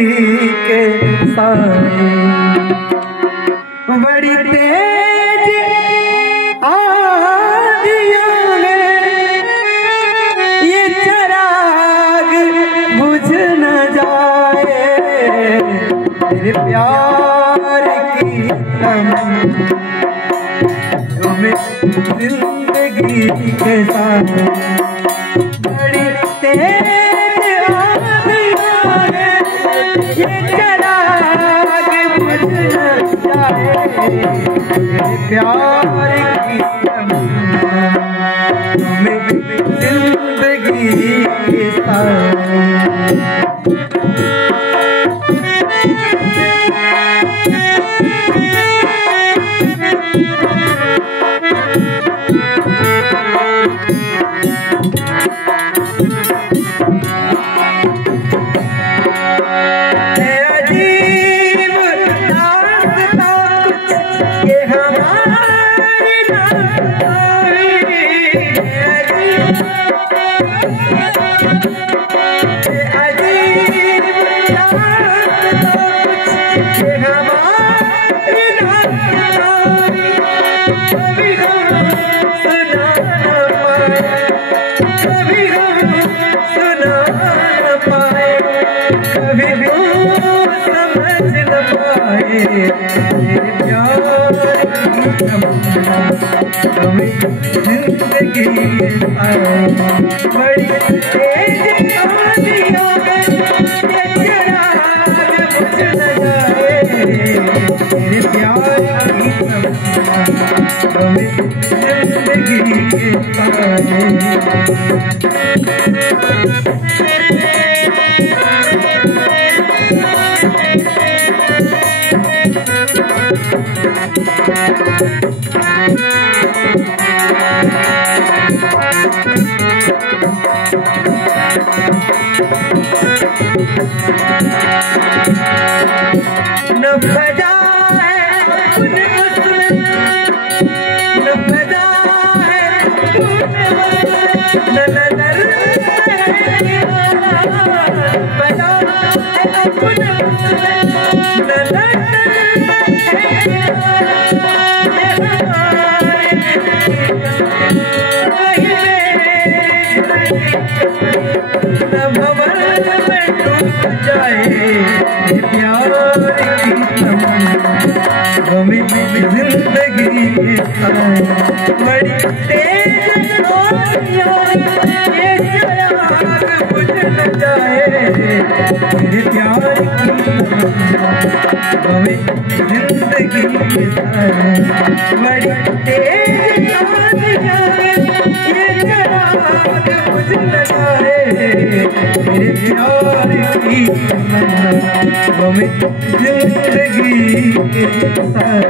के साए। बड़ी तेज आंधियों में ये चिराग बुझ न जाए, तेरे प्यार की तुम्हें जिंदगी के साथ। बड़ी तेज आंधियों में ये चिराग बुझ न जाए, तेरे प्यार की तुम्हें जिंदगी के साथ। जिंदगी बड़ी तेज आंधियों में ये चिराग बुझ न जाए, तेरे प्यार की हमें जिंदगी के साए। न फजा है अपने मुस्लिम, न फजा है अपने मुस्लिम, न नजर फजा है अपने मुस्लिम, न नजर जिंदगी के साए। बड़ी तेज आंधियों ये चिराग बुझ न जाए, तेरे प्यार की हमें जिंदगी के साए। बड़ी तेज आंधियों ये चिराग बुझ न जाए, तेरे प्यार की हमें जिंदगी के साए।